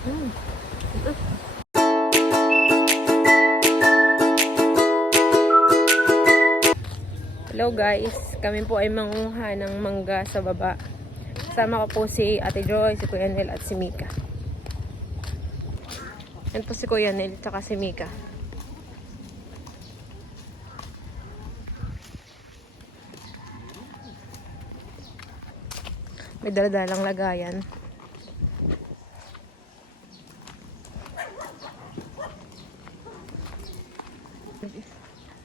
Mm. Hello guys, kami po ay manguha ng mangga sa baba. Kasama ko po si Ate Joy, si Kuya Nel at si Mika. Yan po si Kuya Nel at si Mika. May daladalang lagayan.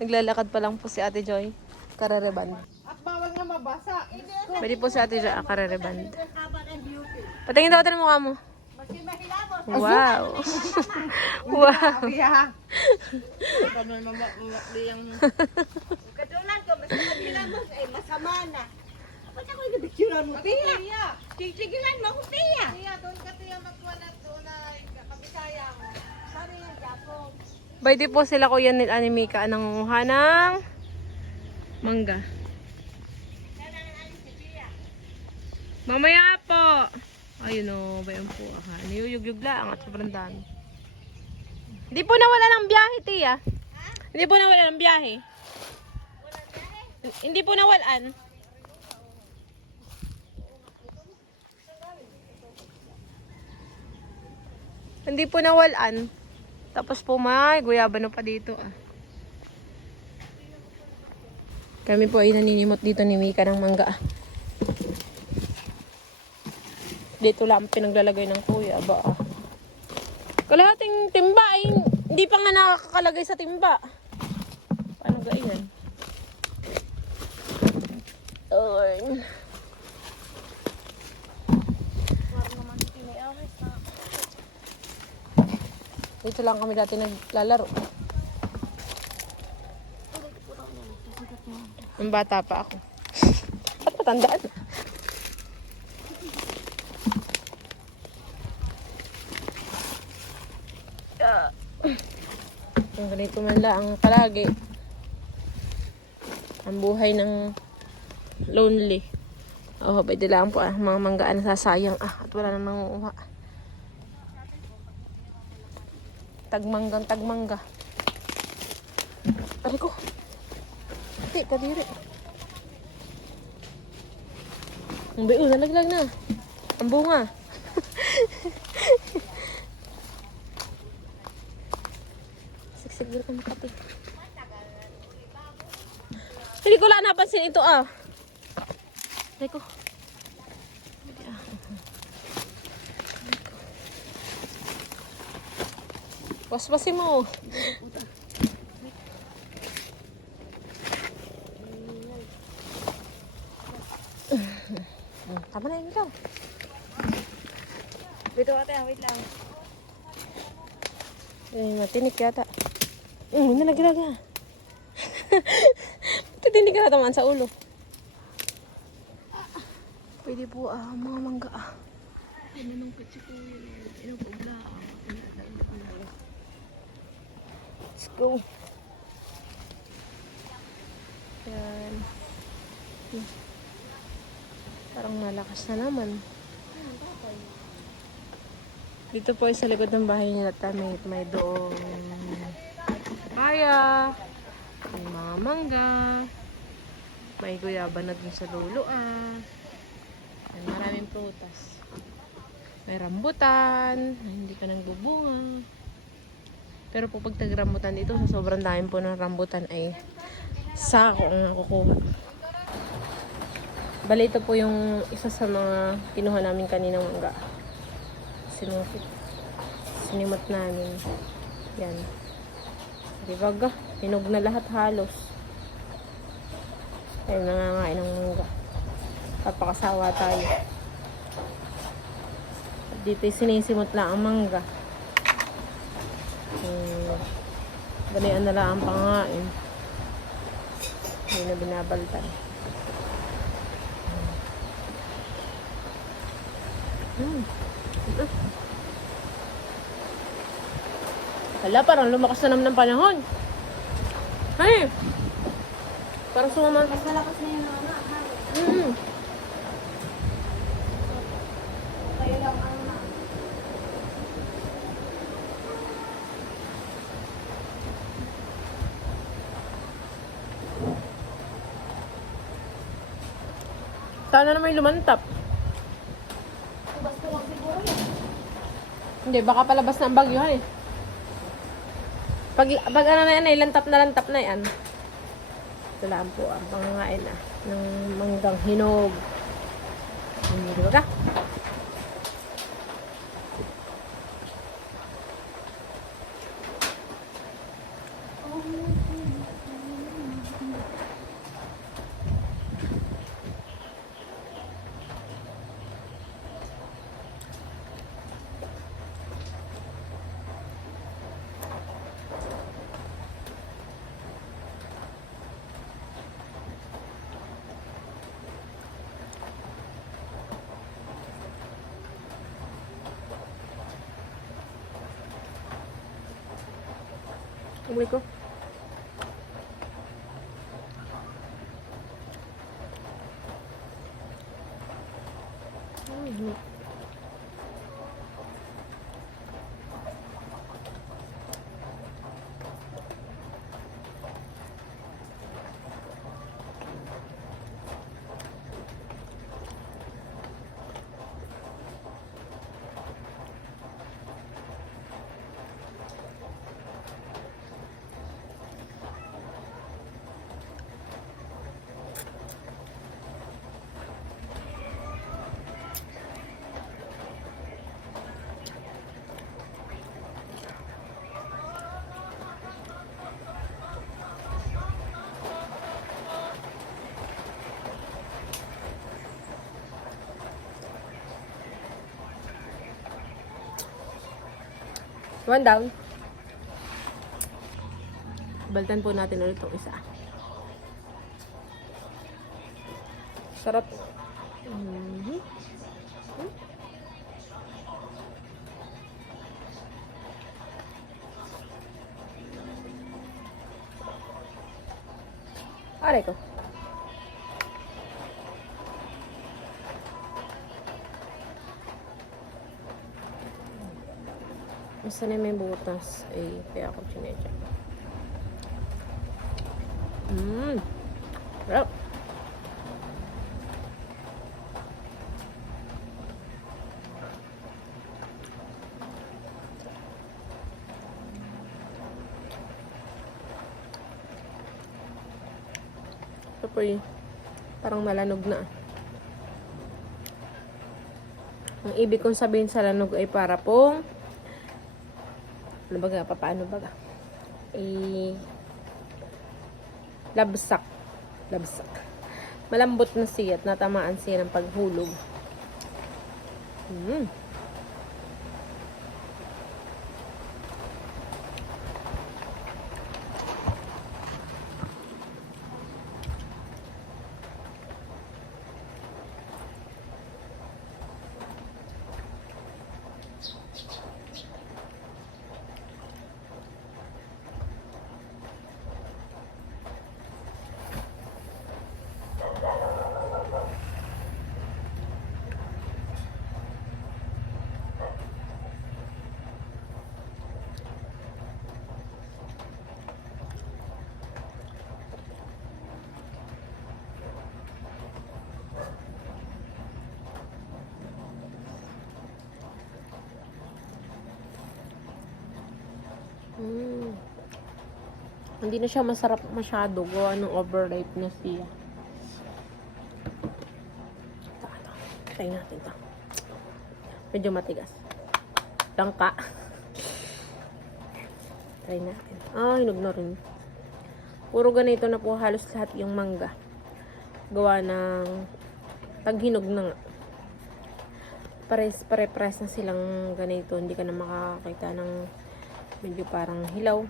Naglalakad pa lang po si Ate Joy. Karareban. At bawal nga mabasa. Pwede po si Ate Joy karareban. Patingin daw ito ng mukha mo. Wow. Wow. Kami mamakli yung... Katulad ko, basta maghilamos ay masama na. Ba't ako yung nabiksuran mo, Tia? Sigilan mo ako, Tia. Tia, doon ka, Tia, magwalat doon na kabisaya mo. Sorry yan, Japong. Pwede po sila Kuya Nel at Mika nangunguha ng mangga. Mamaya po. Ayun o, bayan po. Niyuyugyug lang at sobrang dami. Hindi po nawala ng biyahe, Tia. Hindi po nawala ng biyahe. Hindi po nawalan. Hindi po nawalan. Tapos po may guyabano pa dito ah. Kami po ay naninimot dito ni Mika ng mangga. Dito lang pinaglalagay ng kuya ba ah. Kalahating timba ay hindi pa nga nakakalagay sa timba. Paano ganyan? Ayun. Dito lang kami dati naglalaro. Ang bata pa ako. At matandaan. Ang ganito man lang palagi. Ang buhay ng lonely. Oh, pwede lang po mga manggaan sasayang at wala na nangunguha. Tagmangga. Aray ko. Hindi, kadiri. Ang bayo, nalaglag na. Ang bunga. Sigsig ka makati. Hindi ko lang napansin ito ah. Aray ko. Waswasin mo. Tama na yun ikaw. Dito ate, wait lang. Matinik yata. Nalaglag na. Titinig ka na tamaan sa ulo. Pwede po mga mangga ah. Ano nang katsiko yun? Inapubla ah. Let's go. Yan. Parang malakas na naman. Dito po ay sa likod ng bahay nila Tamit. May doong kaya. May mga mangga. May guyaba na dun sa dulo ah. May maraming prutas. May rambutan. Hindi ka nang bubunga. Pero po pag tag-rambutan dito, sa sobrang dami po ng rambutan ay sako ang nakukuha. Bali ito po yung isa sa mga kinuha namin kaninang mangga. Sinimot namin. Yan. Dibaga, hinog na lahat halos. Ayun, nangangain ng mangga. Papakasawa tayo. At dito sinisimot lang ang mangga. Ganayan na lang ang pangain. Hindi na binabaltan. Hala, parang lumakas na naman ng panahon. Ay! Parang sumaman. Mas malakas na yun naman. Kayo lang ang Sana naman lumantap. Tubas ko lang siguro yan. Hindi, baka palabas na ang bagyo eh. Pag ano na yan eh, lantap na yan. Ito lang po ang pangangain na ng manggang hinog. Hindi ba ka? Umuli ko. One down. Baltan po natin ulit itong isa. Sarap. Aray ko. Basta na may butas, eh, kaya ako chinecheck. Sarap. Ito po eh, parang malanog na. Ang ibig kong sabihin sa lanog ay para pong ano baga, paano baga? Labsak. Malambot na siya at natamaan siya ng paghulog. Hindi na siya masarap masyado. Gawa ng overripe na siya. Ito. Try natin ito. Medyo matigas. Langka. Try natin. Hinog na rin. Puro ganito na po halos lahat yung mangga. Gawa ng taghinog na nga. Pare-pares na silang ganito. Hindi ka na makakita ng medyo parang hilaw.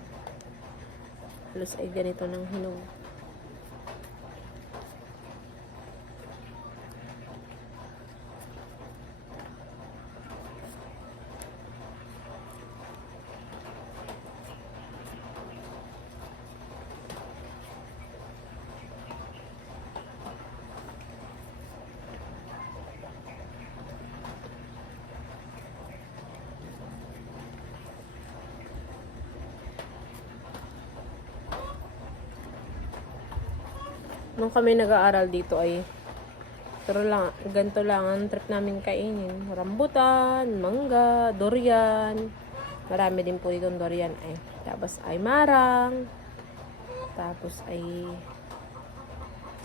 Halos ay ganito ng hinog. Nung kami nag-aaral dito ay Pero lang, ganito lang ang trip namin kainin. Rambutan, mangga, durian. Marami din po ditong durian ay. Tapos ay marang. Tapos ay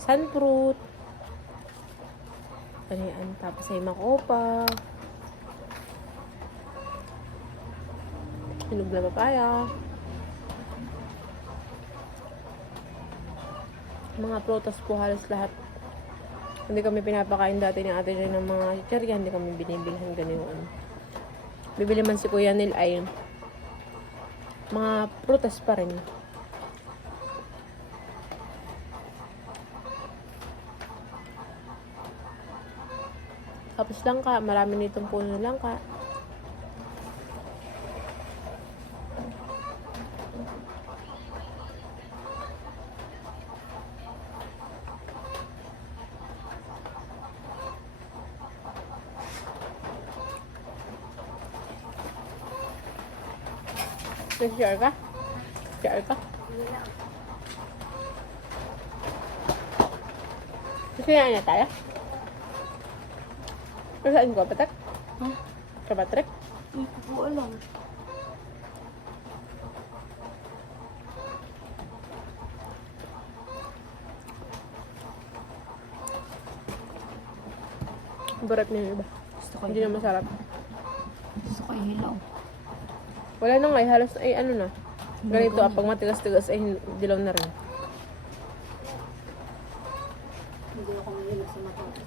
sunfruit. Ano yan? Tapos ay makopa. Hinog na papaya. Mga prutas po halos lahat. Hindi kami pinapakain dati ni ate Joy ng mga chicherya. Hindi kami binibilhan ganoon. Bibili man si Kuya Nil ay mga prutas pa rin. Tapos langka. Marami nitong puno ng langka. Nag-share ka? Share ka? Gusto na tayo? Pero saan ko? Patak? Sa Patrick? Hindi ko po alam. Barat na yun iba. Hindi na masarap. Gusto ko hilaw. Wala na nga, halos ay ano na. Ganito, pag matigas-tigas ay dilaw na rin. Hindi ako mahilig sa matatas.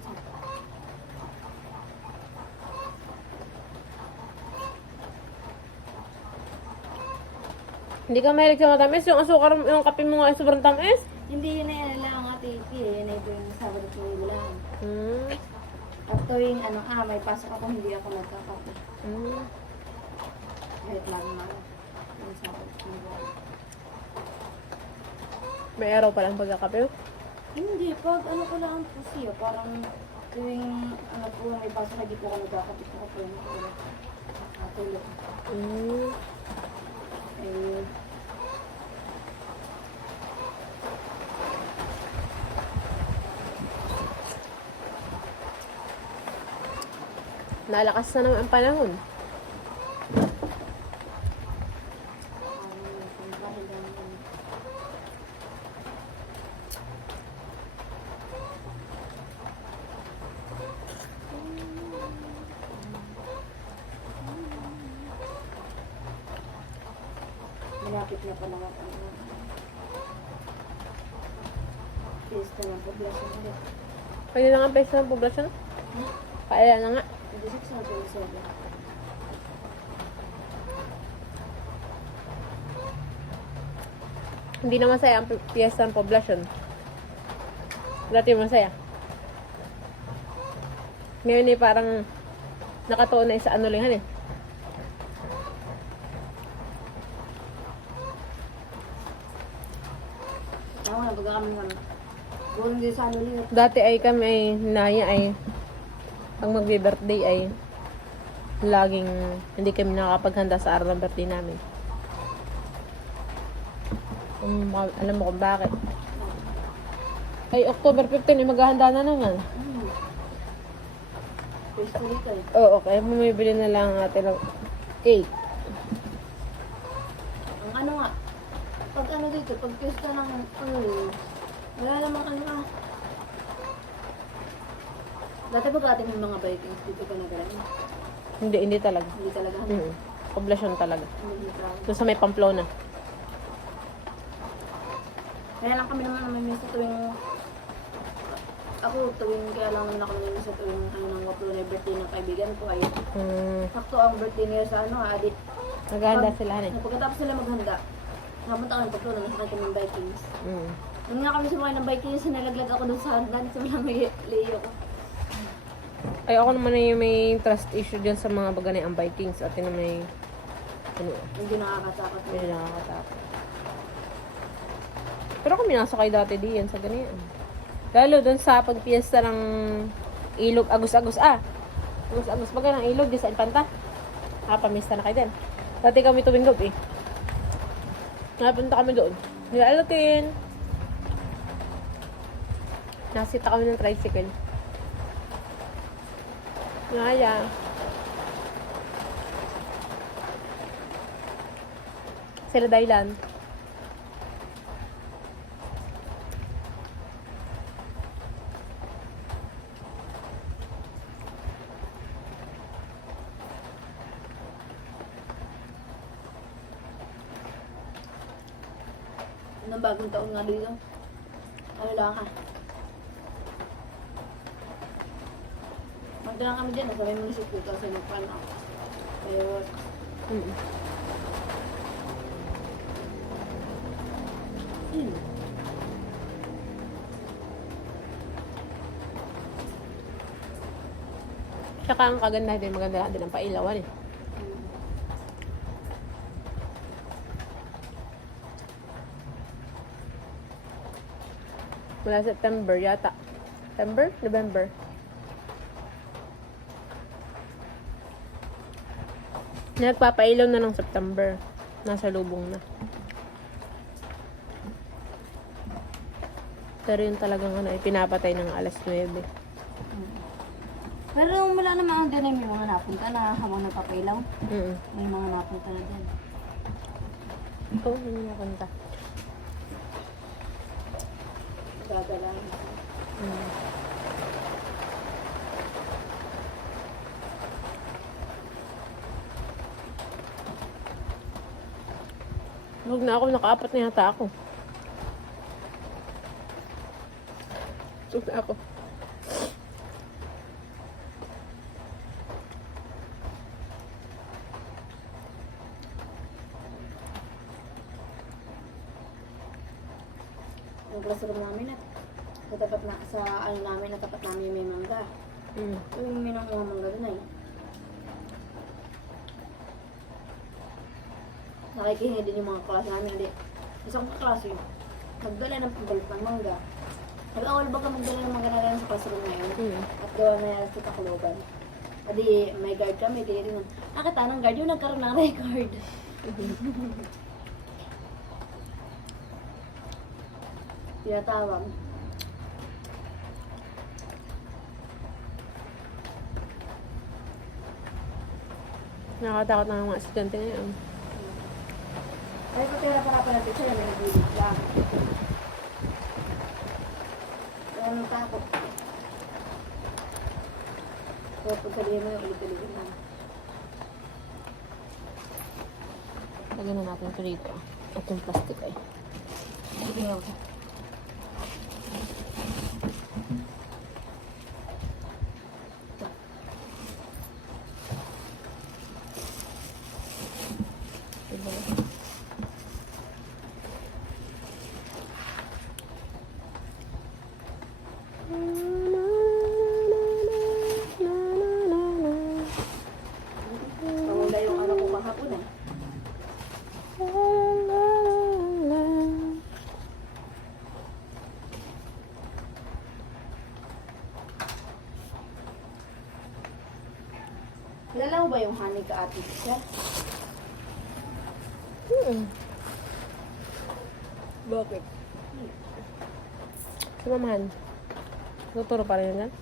Hindi ka mahilig sa matamis? Yung asukar, yung kape mo nga ay sobrang tamis? Hindi yun na lang ate Iti. Yan ay ito yung Sabado at Linggo lang. Hmm. At tuwing may pasok ako, hindi ako nagkakape. Hmm. Kahit lang na yung Sabado at Linggo. May araw pa lang pagkakape. Hindi, pag ko lang po siya, parang tuwing po may pasok, hindi po ako nagkakape ko po yung tulog. Hmm. Eh, Nalakas na naman ang panahon. malapit na pala ako. Pista ng poblasyon ulit. Kaya na nga ang pesa ng poblasyon. Kaya na nga. 26 na 27. Hindi na masaya ang piyesta ng poblasyon. Dati masaya. Ngayon eh parang nakatuon na sa ano lang eh. Ako na, baga kami naman. Buwan din sa ano ulit. Dati ay kami ay naya ay pag magbe-birthday ay laging hindi kami nakakapaghanda sa araw ng birthday namin. Alam mo kung bakit? Ay, October 15 ay maghahanda na naman. Pista dito eh. Oo, kaya bumibili na lang natin ng cake. Ang ano nga, pag ano dito, pag pista ng wala namang ano nga. Dati ba ating yung mga Vikings dito ka nagalan? Hindi talaga. Hindi talaga. Poblasyon talaga. Hindi talaga. Doon sa may Pamplona. Kaya lang kami naman minsan tuwing kaya lang naman ako naman sa tuwing ng waplo na birthday ng kaibigan ko ay sakto ang birthday niya sa adik. Naghahanda sila eh. Pagkatapos sila maghanda, namunta kami paglo na nasakay kami ng Vikings. Nung nga kami sumakay ng Vikings, nalaglag ako dun sa handa sa mga layo ko. Ay, ako naman ay may trust issue dyan sa mga baganay ang Vikings. At yun may Hindi nakakatakot. hindi nakakatakot. Pero kami nasakay dati diyan sa ganyan. Lalo doon sa pagpiesta ng ilog, Agus-Agus. Agus-Agus. Baga ng ilog, di sa Infanta. Pamista na kayo din. Dati kami tuwing gabi. Napunta kami doon. Nilalukin. Nasita kami ng tricycle. Ngaya. Sila Dailan. Anong bagong taon nga dito? Ano lang ka? Magdala kami dyan, sa may munisipyo kasi magpano ako. Pero, Mm. Tsaka ang kaganda din, maganda din ang pailawan eh. Mula September yata. September? November? Nagpapailaw na ng September. Nasa lubong na. Pero yun talagang ano, pinapatay ng alas 9. pero wala naman din may mga napunta na habang nagpapailaw. Mm. May mga napunta na din. Oo, hindi napunta. Gagalang. Mm. Huwag na ako, nakaapat na yata ako. Huwag na ako. Yung classroom namin at natapat na sa ano namin, natapat namin may mangga. Mm. Yung may nakuha mangga doon ay. Nakikihingi din yung mga klase namin. Hindi. Isang kaklase, nagdala ng pagbalot ng mangga. Nag-awal ba ka magdala ng mangga na lang sa classroom ngayon? Mm. At gawa na yan sa Tacloban. Adi, may guard kami, tinitingnan. Nakita ng guard, yung nagkaroon ng record. Tinatawag. Nakakatakot na ang mga estudyante ngayon. Ay, patira pa natin siya, may nagbilig lang. Wala nang takot. So, pag sabihin mo yung ulit-ulit na. Lagyan na natin ito dito. At yung plastic ay. Sige nga. Diba? Pamula yung ano ko kahapon eh. Kilala mo ba yung honey ka ate siya? Bakit? Sumamahan. Tuturo pa rin yan?